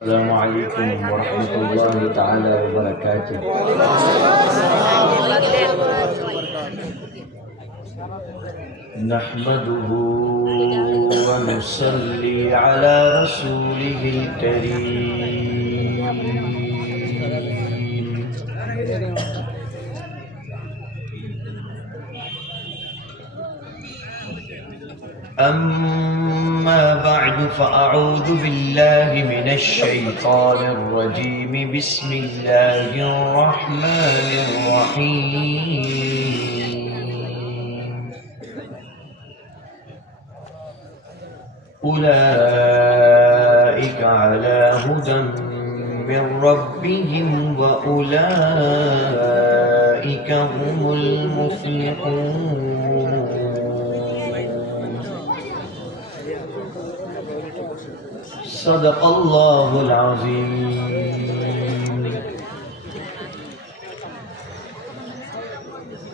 السلام عليكم ورحمة الله تعالى وبركاته. نحمده ونصلي على رسوله الكريم. أما بعد فأعوذ بالله من الشيطان الرجيم. بسم الله الرحمن الرحيم. أولئك على هدى من ربهم وأولئك هم المفلحون. صدق الله العظيم.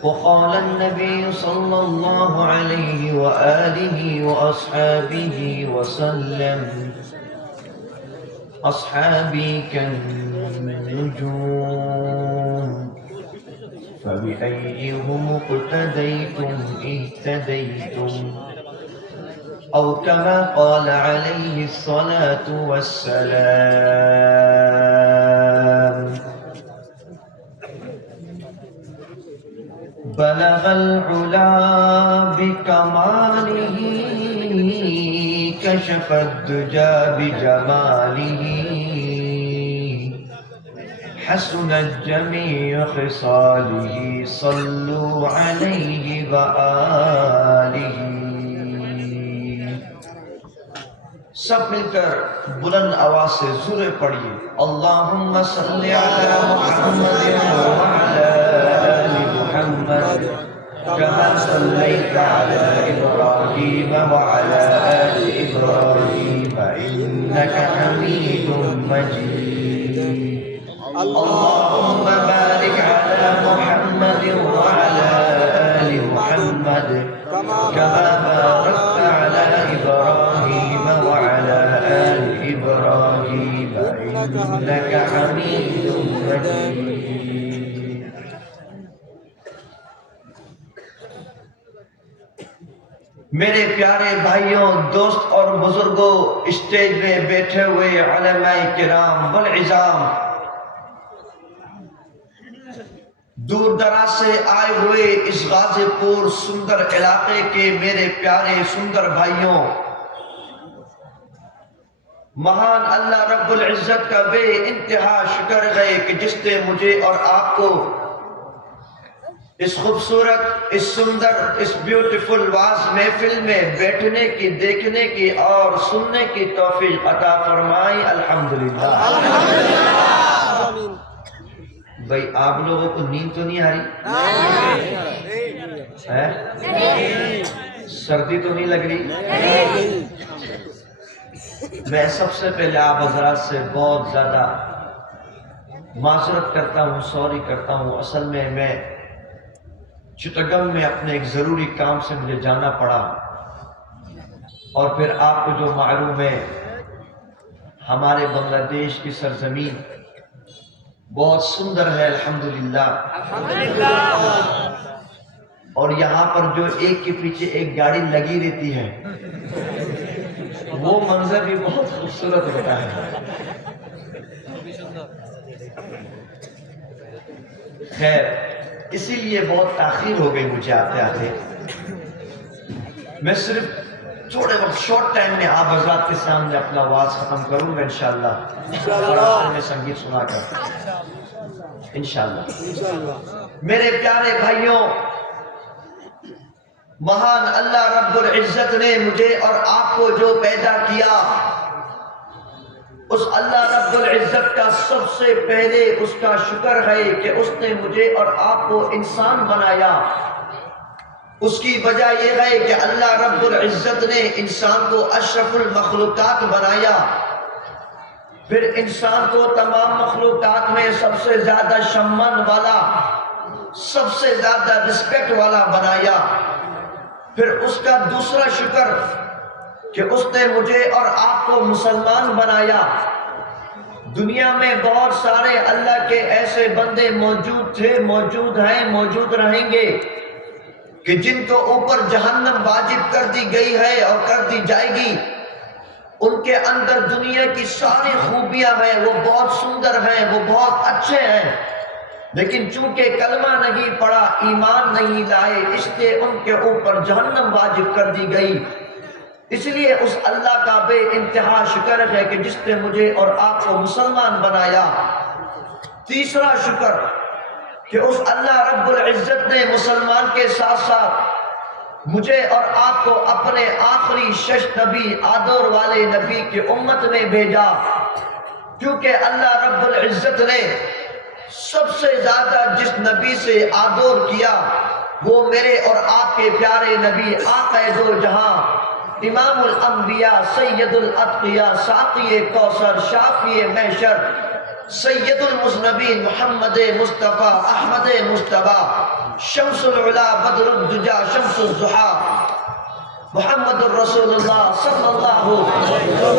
وقال النبي صلى الله عليه وآله وأصحابه وسلم: أصحابي كالنجوم فبأيهم اقتديتم اهتديتم، أو كما قال عليه الصلاة والسلام. بلغ العلا بكماله، كشف الدجى بجماله، حسنت جميع خصاله، صلوا عليه وآله. سب مل کر بلند آواز سے زورے پڑھیے: اللہم صلی علی محمد وعلی آل محمد کما صلیت علی ابراہیم وعلی آل ابراہیم انک حمید مجید. اللہم بارک علی محمد وعلی آل محمد کما بارکت علی ابراہیم وعلی آل ابراہیم انک حمید مجید. میرے پیارے بھائیوں، دوست اور بزرگوں، اسٹیج میں بیٹھے ہوئے علماء کرام والعظام، دور دراز سے آئے ہوئے اس غازی پور سندر علاقے کے میرے پیارے سندر بھائیوں، مہان اللہ رب العزت کا بے انتہا شکر ہے کہ جس نے مجھے اور آپ کو اس خوبصورت، اس سندر، اس بیوٹیفل واز محفل میں بیٹھنے کی، دیکھنے کی اور سننے کی توفیق عطا فرمائی. الحمدللہ. بھئی آپ لوگوں کو نیند تو نہیں آ رہی؟ سردی تو نہیں لگ رہی؟ میں سب سے پہلے آپ حضرات سے بہت زیادہ معذرت کرتا ہوں، سوری کرتا ہوں. اصل میں چٹگم میں اپنے ایک ضروری کام سے مجھے جانا پڑا، اور پھر آپ کو جو معلوم ہے ہمارے بنگلہ دیش کی سرزمین بہت سندر ہے الحمدللہ، اور یہاں پر جو ایک کے پیچھے ایک گاڑی لگی رہتی ہے وہ منظر بھی بہت خوبصورت ہوتا ہے. خیر، اسی لیے بہت تاخیر ہو گئی مجھے آتے آتے. میں صرف تھوڑے وقت شارٹ ٹائم میں آپ حضرات کے سامنے اپنا واز ختم کروں گا انشاءاللہ، میں سنگیت سنا کر انشاءاللہ. میرے پیارے بھائیوں، مہان اللہ رب العزت نے مجھے اور آپ کو جو پیدا کیا، اس اللہ رب العزت کا سب سے پہلے اس کا شکر ہے کہ اس نے مجھے اور آپ کو انسان بنایا. اس کی وجہ یہ ہے کہ اللہ رب العزت نے انسان کو اشرف المخلوقات بنایا، پھر انسان کو تمام مخلوقات میں سب سے زیادہ شمن والا، سب سے زیادہ رسپیکٹ والا بنایا. پھر اس کا دوسرا شکر کہ اس نے مجھے اور آپ کو مسلمان بنایا. دنیا میں بہت سارے اللہ کے ایسے بندے موجود تھے، موجود ہیں، موجود رہیں گے کہ جن کو اوپر جہنم واجب کر دی گئی ہے اور کر دی جائے گی۔ ان کے اندر دنیا کی ساری خوبیاں ہیں، وہ بہت سندر ہیں، وہ بہت اچھے ہیں، لیکن چونکہ کلمہ نہیں پڑھا، ایمان نہیں لائے، اس لیے ان کے اوپر جہنم واجب کر دی گئی۔ اس لیے اس اللہ کا بے انتہا شکر ہے کہ جس نے مجھے اور آپ کو مسلمان بنایا۔ تیسرا شکر کہ اس اللہ رب العزت نے مسلمان کے ساتھ ساتھ مجھے اور آپ کو اپنے آخری شش نبی، آدور والے نبی کی امت میں بھیجا، کیونکہ اللہ رب العزت نے سب سے زیادہ جس نبی سے آدور کیا وہ میرے اور آپ کے پیارے نبی آقا دو جہاں، امام الانبیاء، سید الاتقیاء، ساقی کوثر، شافی محشر، سید المذنبین، محمد مصطفیٰ، احمد مصطفیٰ، شمس العلا، بدر الدجا، شمس الضحیٰ، محمد الرسول اللہ صلی اللہ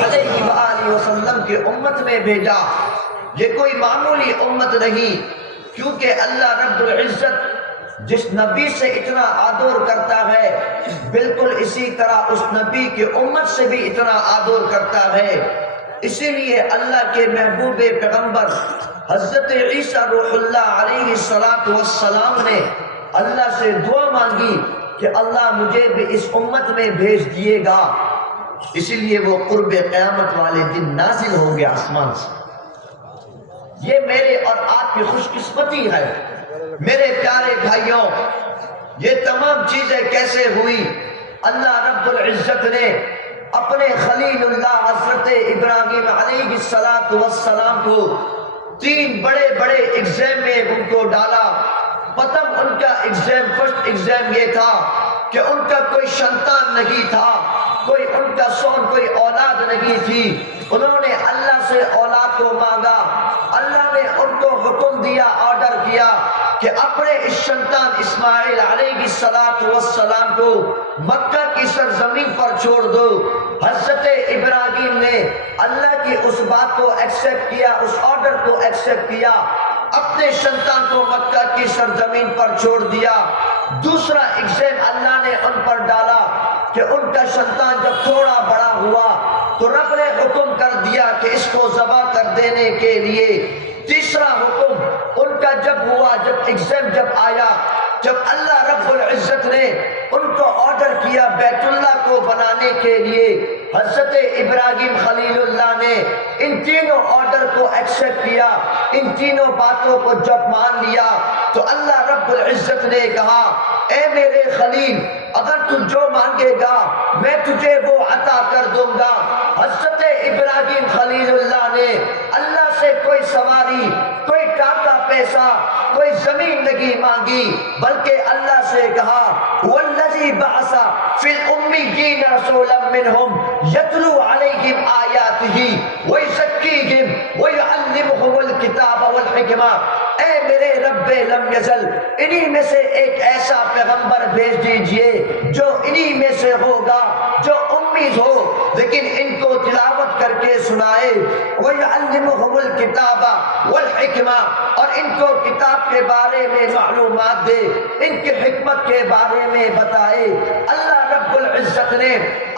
علیہ وآلہ وسلم کی امت میں بھیجا۔ یہ کوئی معمولی امت نہیں، کیونکہ اللہ رب العزت جس نبی سے اتنا آدور کرتا ہے بالکل اسی طرح اس نبی کی امت سے بھی اتنا آدور کرتا ہے۔ اسی لیے اللہ کے محبوب پیغمبر حضرت عیسیٰ روح اللہ علیہ السلام نے اللہ سے دعا مانگی کہ اللہ مجھے بھی اس امت میں بھیج دیے گا، اسی لیے وہ قرب قیامت والے دن نازل ہوں گے آسمان سے۔ یہ میرے اور آپ کی خوش قسمتی ہے۔ میرے پیارے بھائیوں، یہ تمام چیزیں کیسے ہوئی؟ اللہ رب العزت نے اپنے خلیل اللہ حضرت ابراہیم علیہ السلام کو 3 بڑے بڑے ایگزام میں ان کو ڈالا۔ پتم ان کا ایگزام، فرسٹ ایگزام یہ تھا کہ ان کا کوئی سنتان نہیں تھا، کوئی ان کا سون، کوئی اولاد نہیں تھی۔ انہوں نے اللہ سے اولاد کو مانگا، اللہ نے ان کو حکم دیا، آرڈر کیا کہ اپنے اس سنتان اسماعیل علیہ السلام کو مکہ کی سرزمین پر چھوڑ دو۔ حضرت ابراہیم نے اللہ کی اس بات کو ایکسپٹ کیا، اس آرڈر کو ایکسپٹ کیا، اپنے سنتان کو مکہ کی سرزمین پر چھوڑ دیا۔ دوسرا ایگزام اللہ نے ان پر ڈالا کہ ان کا سنتان جب تھوڑا بڑا ہوا تو رب نے حکم کر دیا کہ اس کو ذبح کر دینے کے لیے۔ تیسرا حکم ان کا جب ہوا، جب ایگزام جب آیا، جب اللہ رب العزت نے ان کو آرڈر کیا بیت اللہ کو بنانے کے لیے، حضرت ابراہیم خلیل اللہ نے ان تینوں آرڈر کو ایکسپٹ کیا، ان تینوں باتوں کو جب مان لیا تو اللہ رب العزت نے کہا اے میرے خلیل، اگر تو جو مانگے گا میں تجھے وہ عطا کر دوں گا۔ حضرت ابراہیم خلیل اللہ نے اللہ سے کوئی سواری، کوئی ٹاکا پیسہ، کوئی زمین نہیں مانگی، بلکہ اللہ سے کہا والذی بعث فی الامیین رسولا منہم یتلو علیہم آیاتہ ویزکیہم ویعلمہم الکتاب والحکمہ۔ اے میرے رب لم یزل، انہی میں سے ایک ایسا پیغمبر بھیج دیجئے جو انہی میں سے ہوگا، جو امید ہو لیکن ان کو تلاوت کر کے سنائے، وَيَعَلِّمُهُمُ الْكِتَابَ وَالْحِكْمَةَ، اور ان کو کتاب کے بارے میں معلومات دے، ان کی حکمت کے بارے میں بتائے۔ اللہ رب العزت نے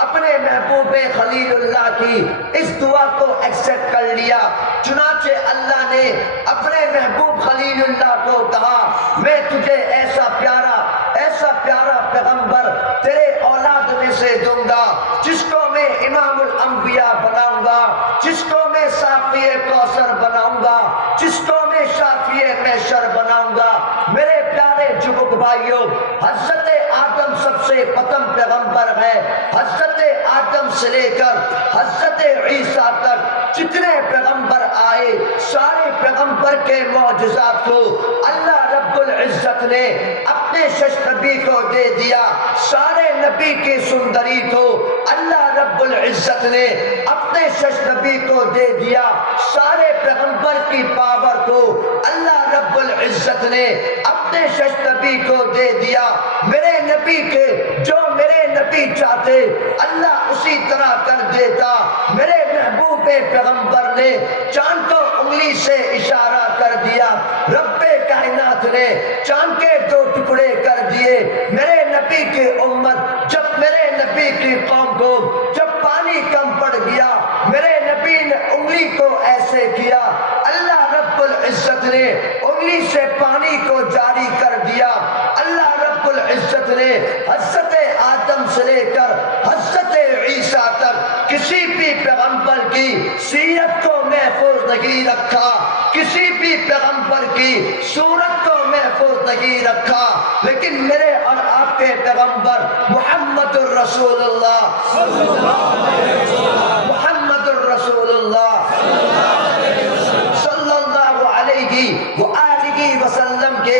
اپنے محبوب خلیل اللہ کی اس دعا کو ایکسپٹ کر لیا، چنانچہ اللہ نے اپنے محبوب خلیل اللہ کو کہا میں تجھے ایسا پیارا پیغمبر تیرے اولاد میں سے دوں گا، جس کو میں امام الانبیاء بناؤں گا، جس کو میں ساقی کوثر بناؤں گا، جس کو میں شافی محشر بناؤں گا۔ میرے پیارے جبک بھائیوں، حضرت آدم سب سے پرتم پیغمبر ہے۔ حضرت آدم سے لے کر حضرت عیسیٰ تک جتنے پیغمبر آئے، سارے پیغمبر کے معجزات کو اللہ رب العزت نے اپنے شش نبی کو دے دیا۔ سارے نبی کی سندری کو اللہ رب العزت نے اپنے شش نبی کو دے دیا۔ سارے پیغمبر کی پاور کو اللہ رب العزت العزت نے اپنے شش نبی کو دے دیا. میرے نبی کے جو میرے نبی چاہتے اللہ اسی طرح کر دیتا. میرے محبوب پیغمبر نے چاند کو انگلی سے اشارہ کر دیا. رب کائنات نے چاند کے 2 ٹکڑے کر دیے. میرے نبی کی امت جب میرے نبی کی قوم کو جب پانی کم پڑ گیا میرے نبی نے انگلی کو ایسے کیا, اللہ رب العزت نے انگلی سے پانی کو جاری کر دیا. اللہ رب العزت نے حضرت آدم سے لے کر حضرت عیسیٰ تک کسی بھی پیغمبر کی سیرت کو محفوظ نہیں رکھا, کسی بھی پیغمبر کی صورت کو محفوظ نہیں رکھا. لیکن میرے اور آپ کے پیغمبر محمد الرسول اللہ محمد الرسول اللہ صلی اللہ علیہ وآلہ وسلم کے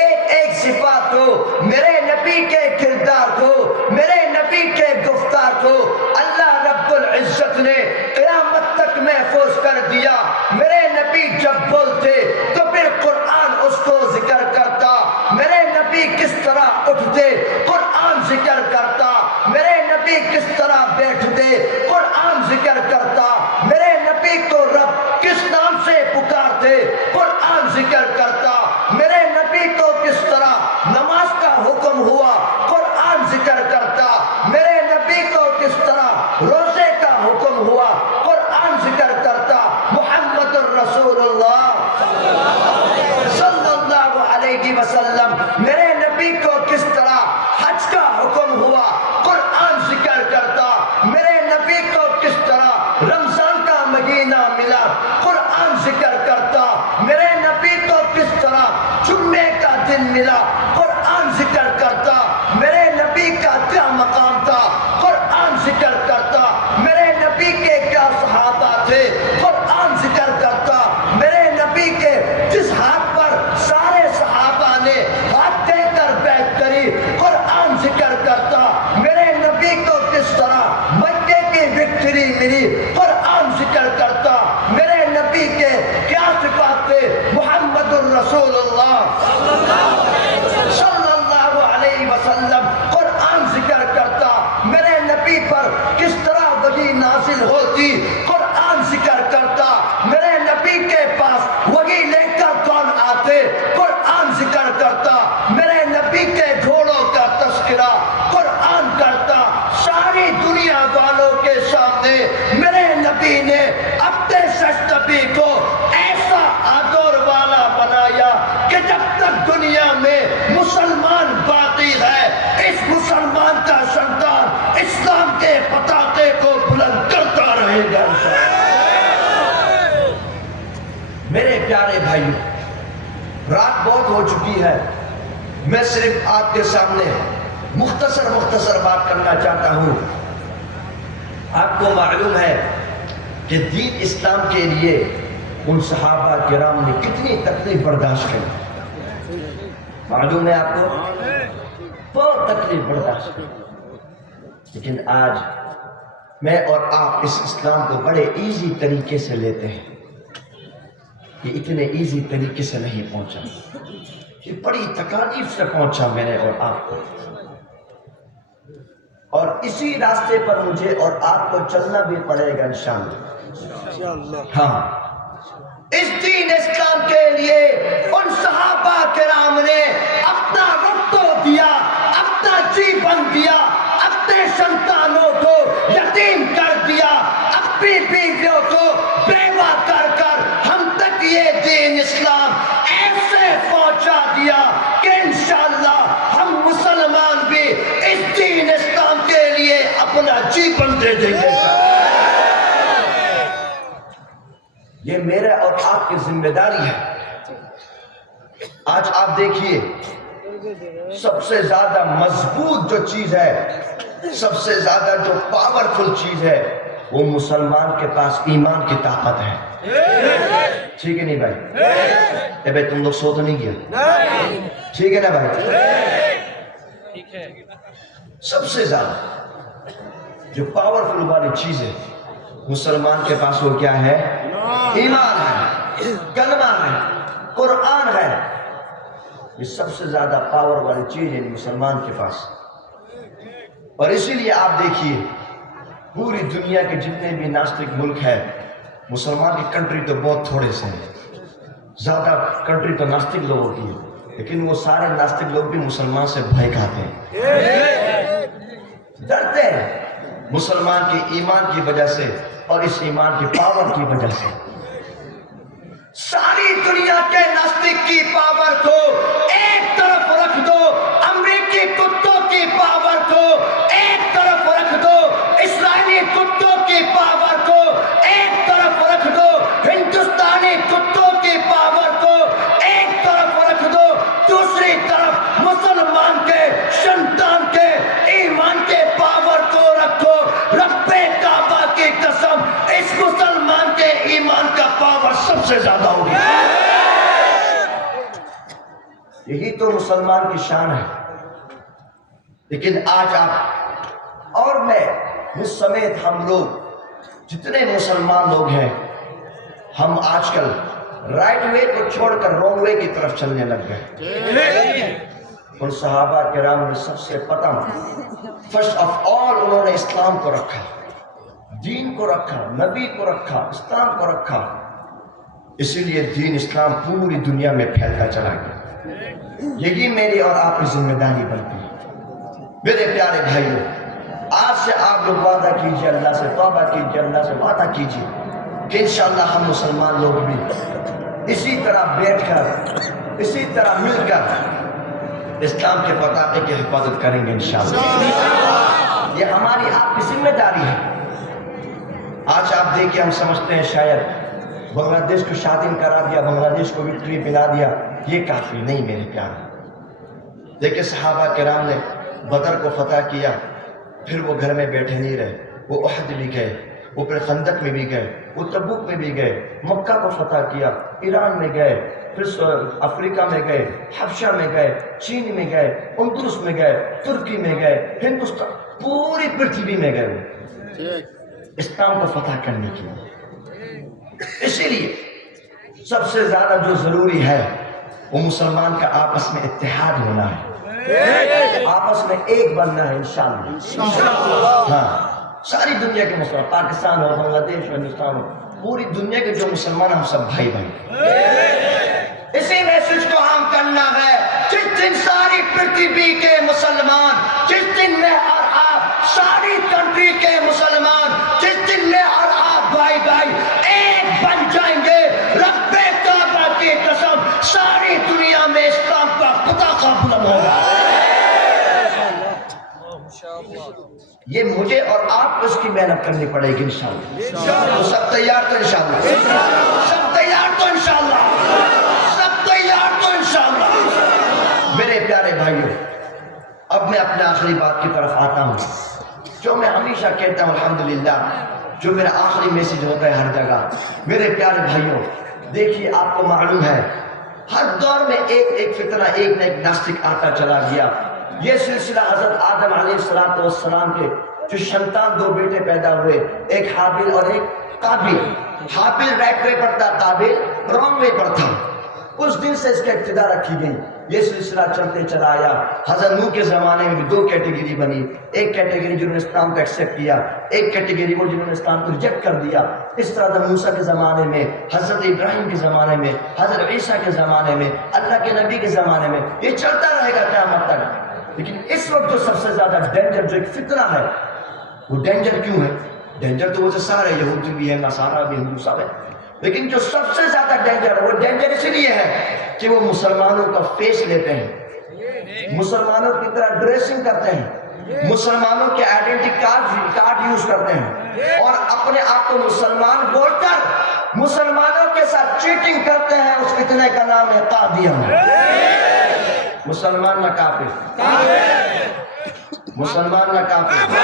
ایک ایک صفات کو, میرے نبی کے کردار کو, میرے نبی کے گفتار کو اللہ رب العزت نے قیامت تک محفوظ کر دیا. میرے نبی جب بولتے تو پھر قرآن اس کو ذکر کرتا. میرے نبی کس طرح اٹھتے قرآن ذکر کرتا. میرے نبی کس طرح بیٹھتے قرآن ذکر کرتا. میرے نبی کو رب کس نام سے پکارتے قرآن ذکر کرتا. میرے نبی کو کس طرح نماز کا حکم ہوا قرآن ذکر کرتا. میرے نبی کو کس طرح روزے کا حکم ہوا قرآن ذکر کرتا. محمد الرسول اللہ صلی اللہ علیہ وسلم میرے نبی کو کس طرح حج کا حکم ہوا قرآن ذکر کرتا. میرے نبی کو کس طرح رمضان کا مہینہ ملا قرآن ذکر کرتا. میرے نبی کو کس طرح جمعے کا دن ملا قرآن ذکر کرتا. میرے نبی کا کیا مقام تھا قرآن ذکر کرتا. میرے نبی کے کیا صحابہ تھے قرآن ذکر کرتا. میرے نبی کے جس ہاتھ پر سارے صحابہ نے ہاتھ دے کر بیعت کری قرآن ذکر کرتا. میرے نبی کو کس طرح مکے کی وکٹری ملی قرآن ذکر کرتا. میرے نبی کے کیا صفات تھے محمد الرسول اللہ صلی اللہ علیہ وسلم قرآن ذکر کرتا. میرے نبی پر کس طرح وحی نازل ہوتی قرآن ذکر کرتا. میرے نبی کے پاس وحی لے کر کون آتے قرآن ذکر کرتا. میرے نبی کے گھوڑوں کا تذکرہ قرآن کرتا. ساری دنیا والوں کے سامنے میرے نبی نے اپنے شش نبی کو ایسا آدور والا بنایا کہ جب تک دنیا میں مسلمان باقی ہے اس مسلمان کا سنتان اسلام کے پتاخے کو بلند کرتا رہے گا. میرے پیارے بھائیو, رات بہت ہو چکی ہے. میں صرف آپ کے سامنے مختصر بات کرنا چاہتا ہوں. آپ کو معلوم ہے کہ دین اسلام کے لیے ان صحابہ کرام نے کتنی تکلیف برداشت کی. معلوم ہے آپ کو بہت تکلیف برداشت کی. لیکن آج میں اور آپ اس اسلام کو بڑے ایزی طریقے سے لیتے ہیں. یہ اتنے ایزی طریقے سے نہیں پہنچا, یہ بڑی تکالیف سے پہنچا میرے اور آپ کو. اور اسی راستے پر مجھے اور آپ کو چلنا بھی پڑے گا انشاءاللہ. ہاں, اس دین اسلام کے لیے ان صحابہ کرام نے اپنا وقت دیا, اپنا جیون دیا, اپنے سنتانوں کو یتیم کر دیا, اپنی بیویوں کو بیوہ کر کر ہم تک یہ دین اسلام ایسے پہنچا دیا کہ انشاءاللہ ہم مسلمان بھی اس دین اسلام کے لیے اپنا جیون دے دیں گے. یہ میرے اور آپ کی ذمہ داری ہے. آج آپ دیکھیے سب سے زیادہ مضبوط جو چیز ہے, سب سے زیادہ جو پاورفل چیز ہے وہ مسلمان کے پاس ایمان کی طاقت ہے. ٹھیک ہے نہیں بھائی؟ اے بھائی تم لوگ سو تو نہیں گیا؟ ٹھیک ہے نا بھائی؟ سب سے زیادہ جو پاورفل والی چیز ہے مسلمان کے پاس وہ کیا ہے؟ ایمان ہے, کلمہ ہے, قرآن ہے. یہ سب سے زیادہ پاور والی چیز ہے مسلمان کے پاس. اور اسی لیے آپ دیکھیے پوری دنیا کے جتنے بھی ناستک ملک ہیں، مسلمان کی کنٹری تو بہت تھوڑے سے ہیں، زیادہ کنٹری تو ناستک لوگوں کی ہے، لیکن وہ سارے ناستک لوگ بھی مسلمان سے بھائی کھاتے ہیں، ڈرتے ہیں مسلمان کی ایمان کی وجہ سے اور اس ایمان کی پاور کی وجہ سے. ساری دنیا کے ناستک کی پاور کو ایک طرف رکھ دو، امریکی کتوں کی پاور کو ایک طرف رکھ دو، اسرائیلی کتوں کی پاور کو ایک طرف رکھ دو، ہندوستانی کتوں کی پاور کو ایک طرف رکھ دو، دوسری طرف مسلمان کے شیطان کے ایمان کے پاور کو رکھو. رب کعبہ کی قسم اس مسلمان کے ایمان کا پاور سب سے زیادہ ہوگی. یہی تو مسلمان کی شان ہے. لیکن آج آپ اور میں مجھ سمیت ہم لوگ جتنے مسلمان لوگ ہیں، ہم آج کل رائٹ وے کو چھوڑ کر رونگ وے کی طرف چلنے لگ گئے. ان صحابہ کرام نے سب سے پتہ فرسٹ آف آل انہوں نے اسلام کو رکھا، دین کو رکھا، نبی کو رکھا، اسلام کو رکھا. اسی لیے دین اسلام پوری دنیا میں پھیلتا چلا گیا. یہی میری اور آپ کی ذمہ داری بنتی ہے. میرے پیارے بھائیوں، آج سے آپ لوگ وعدہ کیجئے، اللہ سے توبہ کیجئے، اللہ سے وعدہ کیجئے کہ انشاءاللہ ہم مسلمان لوگ بھی اسی طرح بیٹھ کر، اسی طرح مل کر اسلام کے پتاخے کی حفاظت کریں گے انشاءاللہ. یہ ہماری آپ کی ذمہ داری ہے. آج آپ دیکھیں، ہم سمجھتے ہیں شاید بنگلہ دیش کو شادی کرا دیا، بنگلہ دیش کو وکٹری پلا دیا، یہ کافی نہیں میرے پیارے. دیکھیں صحابہ کرام نے بدر کو فتح کیا، پھر وہ گھر میں بیٹھے نہیں رہے، وہ احد بھی گئے، وہ پھر خندق میں بھی گئے، وہ تبوک میں بھی گئے، مکہ کو فتح کیا، ایران میں گئے، پھر افریقہ میں گئے، حبشہ میں گئے، چین میں گئے، اندلس میں گئے، ترکی میں گئے، ہندوستان، پوری پرتھوی میں گئے وہ اسلام کو فتح کرنے کے لیے. اسی لیے سب سے زیادہ جو ضروری ہے وہ مسلمان کا آپس میں اتحاد ہونا ہے، آپس میں ایک بننا ہے انشاءاللہ. ہاں، ساری دنیا کے مسلمان، پاکستان ہو، بنگلہ دیش ہو، ہندوستان ہو، پوری دنیا کے جو مسلمان ہم سب بھائی بھائی. اسی میسج کو ہم کرنا ہے. جس دن ساری پرتھوی کے مسلمان، جس دن میں اور آپ ساری کنٹری کے مسلمان، جس دن میں اور آپ بھائی بھائی ایک بن جائیں گے، رب کعبہ کی قسم ساری دنیا میں اسلام کا پتاخہ بلند ہوگا. یہ مجھے اور آپ کو اس کی محنت کرنی پڑے گی انشاءاللہ. سب تیار تو انشاءاللہ، سب تیار تو انشاءاللہ، سب تیار تو انشاءاللہ. میرے پیارے بھائیوں، اب میں اپنے آخری بات کی طرف آتا ہوں، جو میں ہمیشہ کہتا ہوں الحمدللہ، جو میرا آخری میسج ہوتا ہے ہر جگہ. میرے پیارے بھائیوں، دیکھیے آپ کو معلوم ہے ہر دور میں ایک فتنہ، ایک نہ ایک ناستک آتا چلا گیا. یہ سلسلہ حضرت آدم علیہ السلام کے جو شیطان دو بیٹے پیدا ہوئے، ایک حابیل اور ایک قابیل. حابیل رائٹ وے پر تھا، قابیل رانگ وے پر تھا. اس دن سے اس کا ابتدا رکھی گئی. یہ سلسلہ چلتے چلا آیا. حضرت نوح کے زمانے میں بھی دو کیٹیگری بنی. ایک کیٹیگری جنہوں نے اسلام کو ایکسیپٹ کیا، ایک کیٹیگری وہ جنہوں نے اسلام کو ریجیکٹ کر دیا. اس طرح حضرت موسیٰ کے زمانے میں، حضرت ابراہیم کے زمانے میں، حضرت عیسیٰ کے زمانے میں، اللہ کے نبی کے زمانے میں، یہ چلتا رہے گا قیامت تک. لیکن اس وقت جو سب سے زیادہ ڈینجر، جو ایک فتنہ ہے، وہ ڈینجر کیوں ہے؟ ڈینجر تو وہ جو سارے یہودی بھی ہیں، نصارہ بھی، ہندو سب ہیں. لیکن جو سب سے زیادہ ڈینجر ہے، وہ ڈینجر اس لیے ہے کہ وہ مسلمانوں کا فیس لیتے ہیں، مسلمانوں کی طرح ڈریسنگ کرتے ہیں، مسلمانوں کے آئیڈینٹی کارڈ یوز کرتے ہیں، اور اپنے آپ کو مسلمان بول کر مسلمانوں کے ساتھ چیٹنگ کرتے ہیں. اس فتنے کا نام ہے قادیان. مسلمان نہ کافر، مسلمان نہ کافر،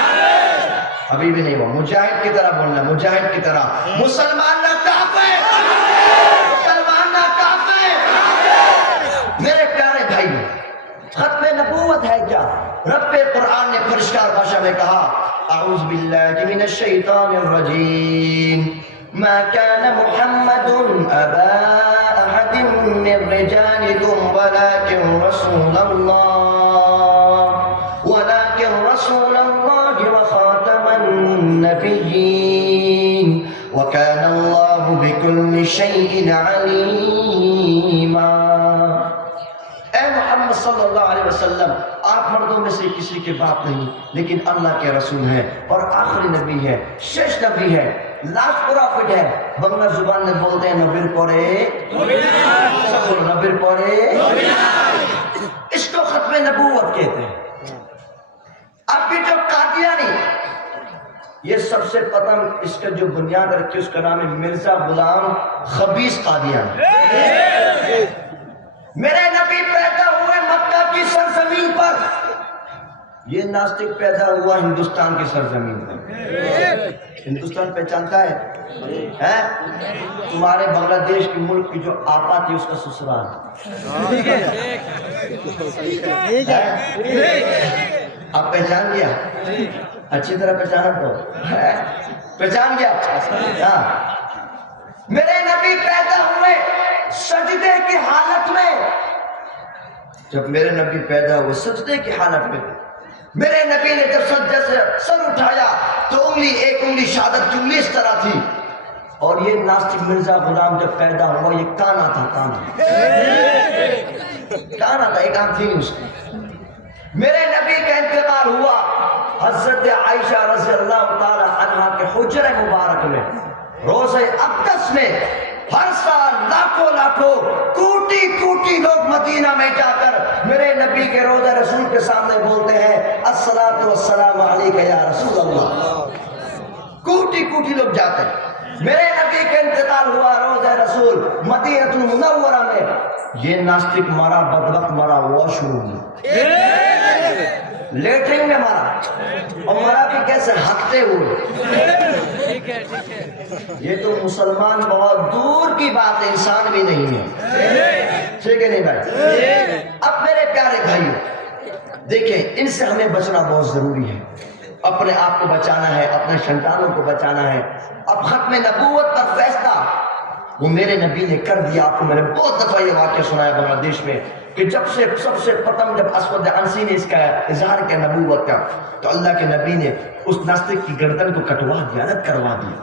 ابھی بھی نہیں ہوا. مجاہد کی طرح بولنا، مجاہد کی طرح، مسلمان نہ کافر، مسلمان نہ کافر. میرے پیارے بھائی، ختم نبوت ہے کیا؟ رب قرآن نے فرشتہ بھاشا میں کہا اعوذ باللہ من الشیطان الرجیم ما كان محمد ابا احد من رجالكم ولكن رسول الله وخاتم النبيين وكان الله بكل شيء عليما. اے محمد صلی اللہ علیہ وسلم، آپ مردوں میں سے کسی کے باپ نہیں، لیکن اللہ کے رسول ہیں اور آخری نبی ہے، شش نبی ہے، لاسٹ پروفٹ ہے. بنگلہ زبان میں بولتے ہیں نبیر پورے، نبیر پورے، اس کو ختم نبوت کہتے ہیں. اب بھی جو قادیانی، یہ سب سے پتم اس کا جو بنیاد رکھی اس کا نام ہے مرزا غلام خبیث قادیانی. میرے نبی پیدا ہوئے مکہ کی سرزمین پر، یہ ناستک پیدا ہوا ہندوستان کی سرزمین پر. ہندوستان پہچانتا ہے؟ تمہارے بنگلہ دیش کے ملک کی جو آپا تھی اس کا سسرال. آپ پہچان گیا؟ اچھی طرح پہچانا تو پہچان گیا. ہاں، میرے نبی پیدا ہوئے سجدے کی حالت میں. جب میرے نبی پیدا ہوئے سجدے کی حالت میں، میرے نبی نے جب سجدے سے سر اٹھایا تو انگلی، ایک انگلی شہادت کی انگلی اس طرح تھی. اور یہ ناستک مرزا غلام جب پیدا ہوا یہ کانا تھا، کانا تھا، ایک آنکھ تھی اس کی. میرے نبی کا انتقال ہوا حضرت عائشہ رضی اللہ تعالی عنہا کے حجرہ مبارک میں، روزہ اقدس میں. ہر سال لاکھوں کوٹی لوگ مدینہ میں جا کر میرے نبی کے روضہ رسول کے سامنے بولتے ہیں الصلاۃ والسلام علیک یا رسول اللہ. کوٹی لوگ جاتے ہیں. میرے نبی کا انتقال ہوا روضہ رسول مدینہ المنورہ میں. یہ ناستک مارا، بدبخت مارا واش روم میں، لیٹرنگ میں مارا، اور مارا بھی کیسے؟ ہکتے ہوئے. یہ تو مسلمان بہت دور کی بات ہے، انسان بھی نہیں ہے. ٹھیک ہے نہیں بھائی؟ اب میرے پیارے بھائیوں دیکھیں، ان سے ہمیں بچنا بہت ضروری ہے. اپنے آپ کو بچانا ہے، اپنے سنتانوں کو بچانا ہے. اب ختم نبوت پر فیصلہ وہ میرے نبی نے کر دیا. آپ کو میں نے بہت دفعہ یہ واقعہ سنایا بنگلہ دیش میں کہ جب سے سب سے پرتم جب اسود عنسی نے اس کا اظہار کیا نبوت کا، تو اللہ کے نبی نے اس ناستک کی گردن کو کٹوا دیا، الگ کروا دیا.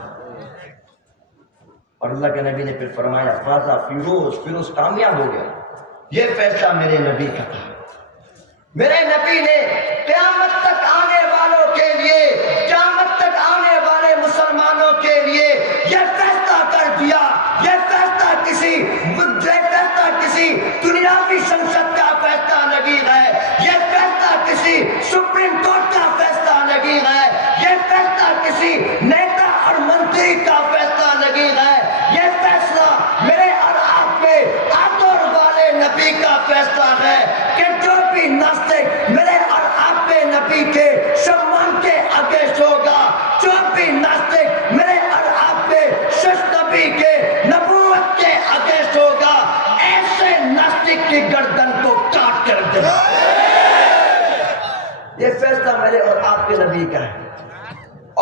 اور اللہ کے نبی نے پھر فرمایا فازا فیروز کامیاب ہو گیا. یہ فیصلہ میرے نبی کا تھا. میرے نبی نے قیامت تک آنے والوں کے لیے، قیامت تک آنے والے مسلمانوں کے لیے یہ فیصلہ کر دیا. یہ فیصلہ کسی دنیاوی سنسد کا فیصلہ نہیں ہے، یہ فیصلہ کسی سپریم کورٹ کا فیصلہ نہیں ہے، یہ فیصلہ کسی نیتا اور منتری کا فیصلہ نہیں ہے. یہ فیصلہ میرے اور آپ کے آدر والے نبی کا فیصلہ ہے کہ جو بھی ناستک میرے اور آپ کے نبی کے سمان کے اگینسٹ ہوگا، جو بھی ناستک میرے اور آپ کے شش نبی کے نبوت کے اگینسٹ ہوگا، ایسے ناستک کی گردن کو کاٹ کر دے. یہ فیصلہ میرے اور آپ کے نبی کا ہے.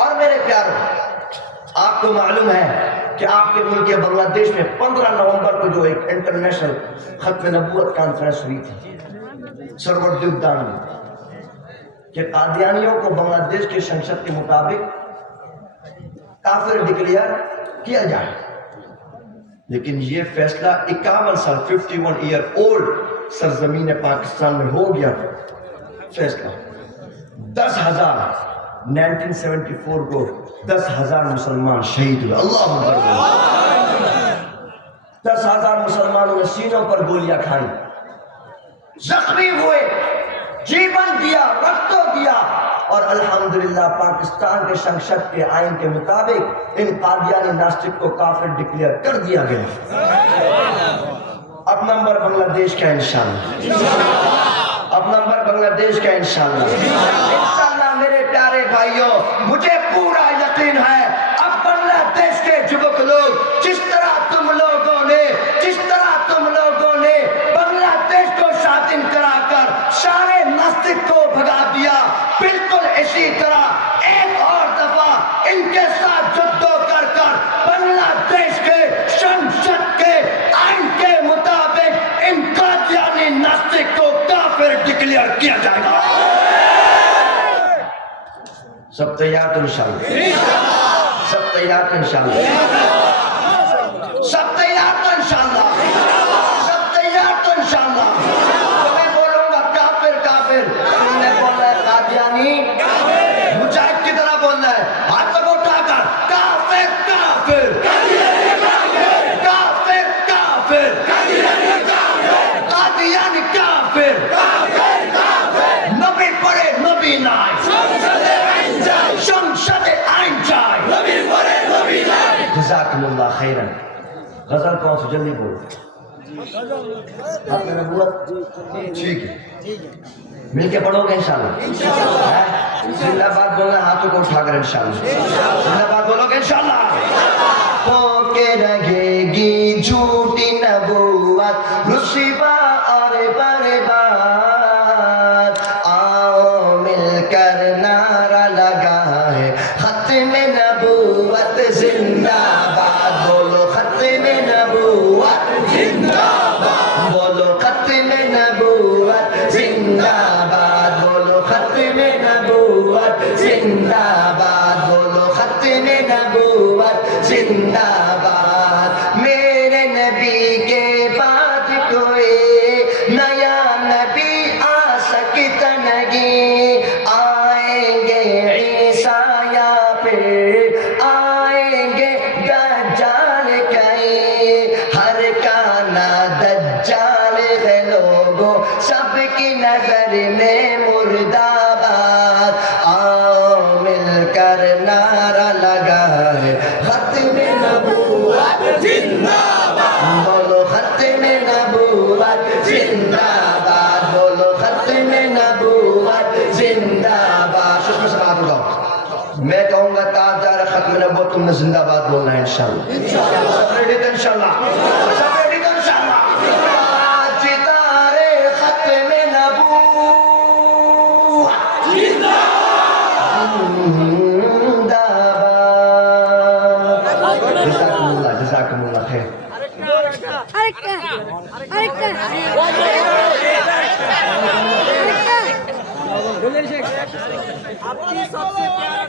اور میرے پیاروں، آپ کو معلوم ہے کہ آپ کے ملک بنگلہ دیش میں 15 نومبر کو جو ایک انٹرنیشنل ختم نبوت کانفرنس ہوئی تھی سرور دیودان میں، کہ قادیانیوں کو بنگلہ دیش کے سنسد کے مطابق کافر ڈکلیئر کیا جائے. لیکن یہ فیصلہ 51 سال 51 ایئر اولڈ سرزمین پاکستان میں ہو گیا. فیصلہ 10,000 1974 کو 10,000 مسلمان شہید ہوئے. اللہ اکبر. 10,000 مسلمانوں نے سینوں پر گولیاں کھائی، زخمی ہوئے، جیون دیا، رکتو دیا. اور الحمدللہ پاکستان کے سنسد کے آئین کے مطابق ان قادیانی ناستک کو کافر ڈکلیئر کر دیا گیا. اب نمبر بنگلہ دیش کا انشاءاللہ، اب نمبر بنگلہ دیش کا انشاءاللہ. انشاءاللہ میرے پیارے بھائیوں، مجھے پورا یقین ہے اب بنگلہ دیش کے جوک لوگ جس طرح تم لوگوں نے بنگلہ دیش کو شاطن کرا کر سارے ناستک کو بھگا دیا، بالکل اسی طرح ایک اور دفعہ ان کے ساتھ جدو کر بنگلہ دیش کے سنسد کے آئین کے مطابق ان قادیانی سب تیار تو انشاءاللہ سب تیار تو انشاءاللہ سب تیار تو انشاءاللہ سب تیار تو انشاءاللہ تو میں بولوں گا کافر کافر تم نے بولنا ہے قادیانی مجاہد کی طرح بولنا ہے ہاتھ کو اٹھا کر کافر کافر کافر کافر قادیانی کافر نبی پڑھے نبی نائے شمشد عین جائے جزاکم اللہ خیرا غزل کون سے جلدی بول آپ نے نبوت ٹھیک ہے مل کے پڑھو گے انشاءاللہ زندہ باد بولنا ہاتھوں کو اٹھا کر انشاءاللہ زندہ باد بولو گے انشاءاللہ ہو کے رہے گی جھوٹی نبوت رسوا اور برباد آؤ مل کر نعرہ لگائے ختم نبوت زندہ باد بولو ختم نبوت زندہ باد بولو ختم نبوت زندہ باد بولو ختم نبوت زندہ باد بولو ختم نبوت زندہ باد میرے نبی کے بعد کوئی نیا نبی آ سکتا نہیں آئیں گے عیسیٰ یا پھر آئیں گے دجال کہیں ہر کانا دجال ہے لوگوں سب کی نظر میں مرداباد آؤ مل کر نعرہ لگائے ختم نبوت زندہ باد بولو ختم نبوت زندہ باد بولو ختم نبوت زندہ باد شکر سے بات ہوگا میں کہوں گا تاجدار ختم نبوت تم نے زندہ باد بولنا ہے انشاءاللہ سب ریڈی تو انشاءاللہ سب ریڈی تو انشاءاللہ تاجدار ختم نبوت زندہ باد جزاکم اللہ خیر آپ کی سب سے پیارا